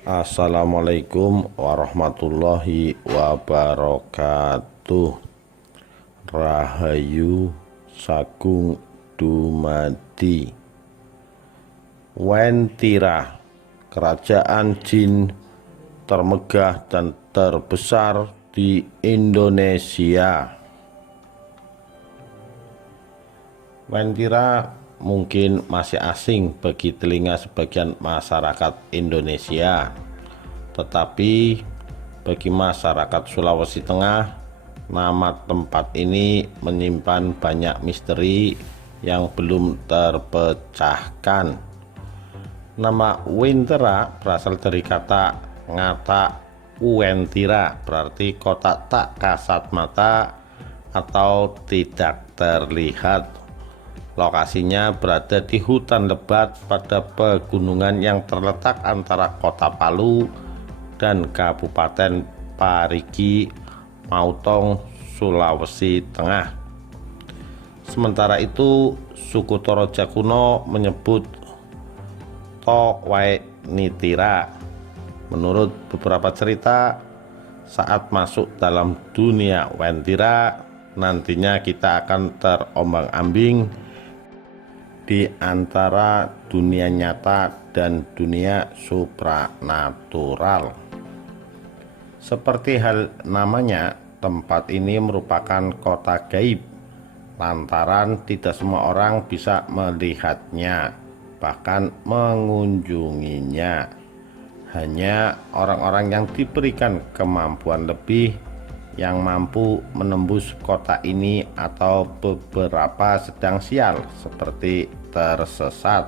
Assalamualaikum warahmatullahi wabarakatuh. Rahayu Sagung Dumadi. Wentira, kerajaan jin termegah dan terbesar di Indonesia. Wentira mungkin masih asing bagi telinga sebagian masyarakat Indonesia, tetapi bagi masyarakat Sulawesi Tengah, nama tempat ini menyimpan banyak misteri yang belum terpecahkan. Nama Wentira berasal dari kata ngata Uwentira, berarti kota tak kasat mata atau tidak terlihat. Lokasinya berada di hutan lebat pada pegunungan yang terletak antara kota Palu dan Kabupaten Parigi Motong, Sulawesi Tengah. Sementara itu, suku Toraja kuno menyebut Towainitira. Menurut beberapa cerita, saat masuk dalam dunia Wentira, nantinya kita akan terombang-ambing di antara dunia nyata dan dunia supranatural. Seperti hal namanya, tempat ini merupakan kota gaib, lantaran tidak semua orang bisa melihatnya, bahkan mengunjunginya. Hanya orang-orang yang diberikan kemampuan lebih yang mampu menembus kota ini, atau beberapa sedang sial seperti tersesat.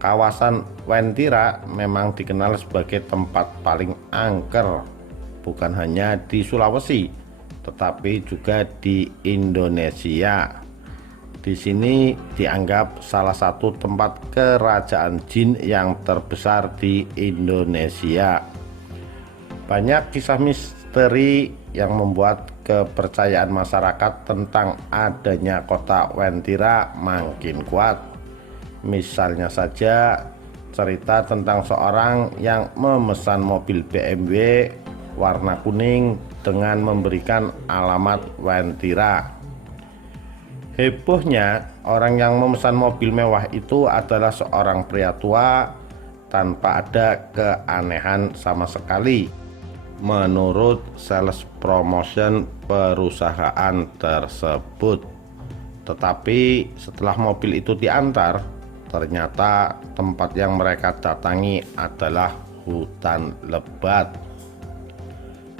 Kawasan Wentira memang dikenal sebagai tempat paling angker, bukan hanya di Sulawesi, tetapi juga di Indonesia. Di sini dianggap salah satu tempat kerajaan jin yang terbesar di Indonesia. Banyak kisah misteri yang membuat kepercayaan masyarakat tentang adanya kota Wentira makin kuat. Misalnya saja cerita tentang seorang yang memesan mobil BMW warna kuning dengan memberikan alamat Wentira. Hebohnya, orang yang memesan mobil mewah itu adalah seorang pria tua tanpa ada keanehan sama sekali, menurut sales promotion perusahaan tersebut. Tetapi setelah mobil itu diantar, ternyata tempat yang mereka datangi adalah hutan lebat.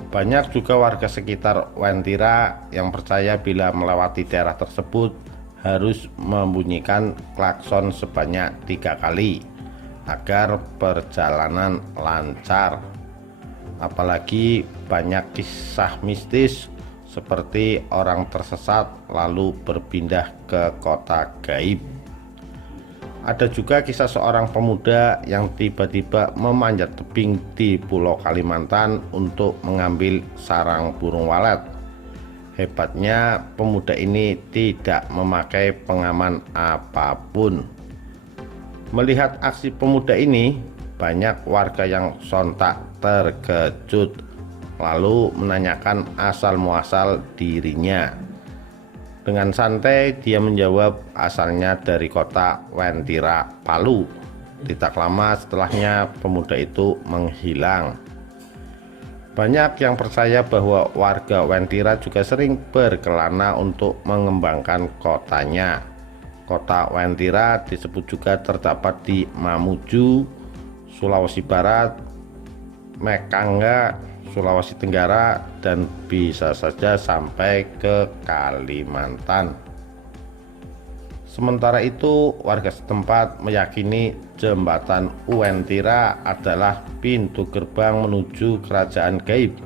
Banyak juga warga sekitar Wentira yang percaya bila melewati daerah tersebut harus membunyikan klakson sebanyak 3 kali agar perjalanan lancar. Apalagi banyak kisah mistis seperti orang tersesat lalu berpindah ke kota gaib. Ada juga kisah seorang pemuda yang tiba-tiba memanjat tebing di Pulau Kalimantan untuk mengambil sarang burung walet. Hebatnya, pemuda ini tidak memakai pengaman apapun. Melihat aksi pemuda ini, banyak warga yang sontak terkejut, lalu menanyakan asal-muasal dirinya. Dengan santai dia menjawab asalnya dari kota Wentira, Palu. Tidak lama setelahnya pemuda itu menghilang. Banyak yang percaya bahwa warga Wentira juga sering berkelana untuk mengembangkan kotanya. Kota Wentira disebut juga terdapat di Mamuju, Sulawesi Barat, Mekangga, Sulawesi Tenggara, dan bisa saja sampai ke Kalimantan. Sementara itu, warga setempat meyakini jembatan Uwentira adalah pintu gerbang menuju kerajaan gaib.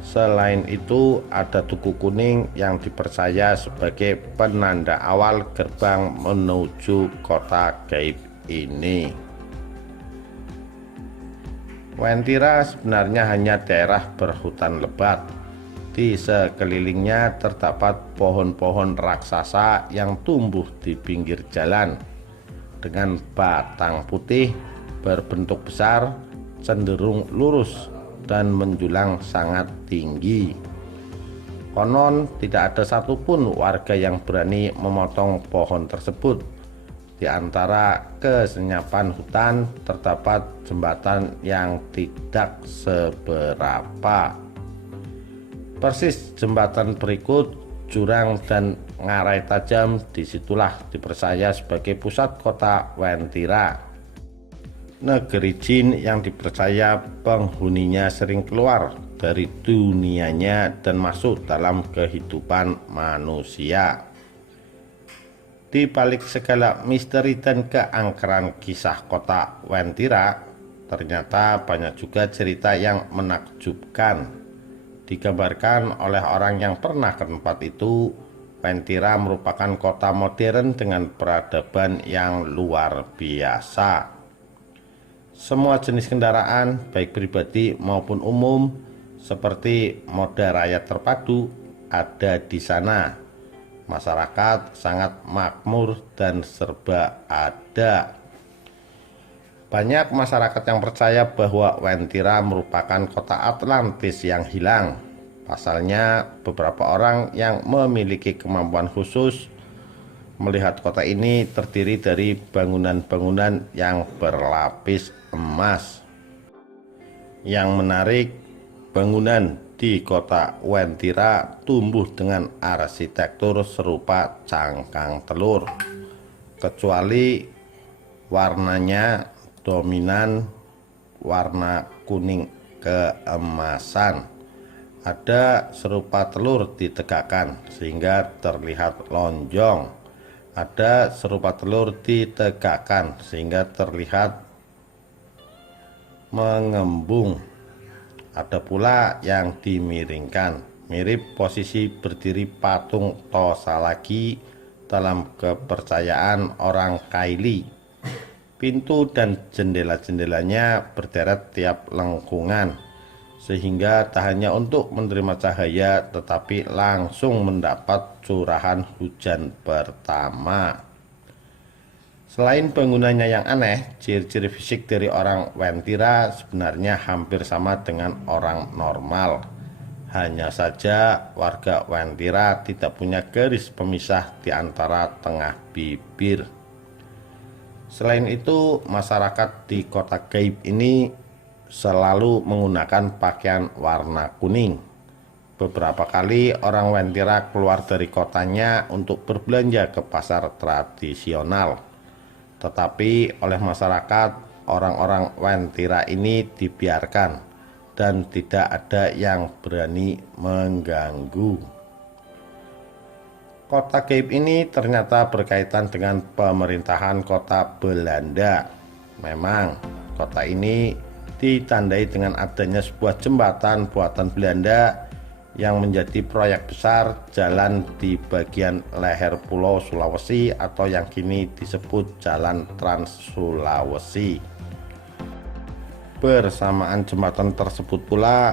Selain itu, ada tugu kuning yang dipercaya sebagai penanda awal gerbang menuju kota gaib ini. Wentira sebenarnya hanya daerah berhutan lebat. Di sekelilingnya terdapat pohon-pohon raksasa yang tumbuh di pinggir jalan dengan batang putih berbentuk besar, cenderung lurus, dan menjulang sangat tinggi. Konon tidak ada satupun warga yang berani memotong pohon tersebut. Di antara kesenyapan hutan terdapat jembatan yang tidak seberapa. Persis jembatan berikut, jurang dan ngarai tajam, disitulah dipercaya sebagai pusat kota Wentira. Negeri jin yang dipercaya penghuninya sering keluar dari dunianya dan masuk dalam kehidupan manusia. Di balik segala misteri dan keangkeran kisah kota Wentira, ternyata banyak juga cerita yang menakjubkan. Digambarkan oleh orang yang pernah ke tempat itu, Wentira merupakan kota modern dengan peradaban yang luar biasa. Semua jenis kendaraan, baik pribadi maupun umum, seperti moda raya terpadu, ada di sana. Masyarakat sangat makmur dan serba ada. Banyak masyarakat yang percaya bahwa Wentira merupakan kota Atlantis yang hilang. Pasalnya, beberapa orang yang memiliki kemampuan khusus melihat kota ini terdiri dari bangunan-bangunan yang berlapis emas. Yang menarik, bangunan di kota Wentira tumbuh dengan arsitektur serupa cangkang telur, kecuali warnanya dominan warna kuning keemasan. Ada serupa telur ditegakkan sehingga terlihat lonjong. Ada serupa telur ditegakkan sehingga terlihat mengembung. Ada pula yang dimiringkan, mirip posisi berdiri patung Tosalagi dalam kepercayaan orang Kaili. Pintu dan jendela-jendelanya berderet tiap lengkungan, sehingga tak hanya untuk menerima cahaya tetapi langsung mendapat curahan hujan pertama. Selain bangunannya yang aneh, ciri-ciri fisik dari orang Wentira sebenarnya hampir sama dengan orang normal. Hanya saja warga Wentira tidak punya garis pemisah di antara tengah bibir. Selain itu, masyarakat di kota gaib ini selalu menggunakan pakaian warna kuning. Beberapa kali orang Wentira keluar dari kotanya untuk berbelanja ke pasar tradisional. Tetapi oleh masyarakat, orang-orang Wentira ini dibiarkan dan tidak ada yang berani mengganggu. Kota gaib ini ternyata berkaitan dengan pemerintahan kota Belanda. Memang kota ini ditandai dengan adanya sebuah jembatan buatan Belanda yang menjadi proyek besar jalan di bagian leher Pulau Sulawesi atau yang kini disebut Jalan Trans Sulawesi. Bersamaan jembatan tersebut pula,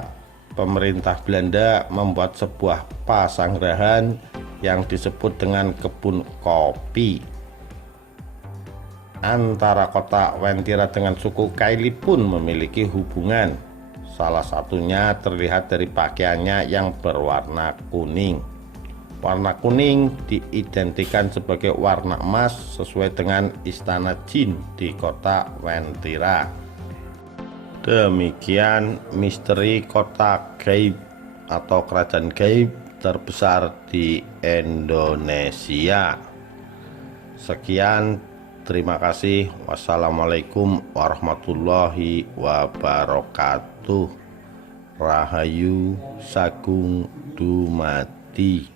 pemerintah Belanda membuat sebuah pasanggrahan yang disebut dengan kebun kopi. Antara kota Wentira dengan suku Kaili pun memiliki hubungan. Salah satunya terlihat dari pakaiannya yang berwarna kuning. Warna kuning diidentikan sebagai warna emas sesuai dengan istana jin di kota Wentira. Demikian misteri kota gaib atau kerajaan gaib terbesar di Indonesia. Sekian, terima kasih. Wassalamualaikum warahmatullahi wabarakatuh. Rahayu Sagung Dumadi.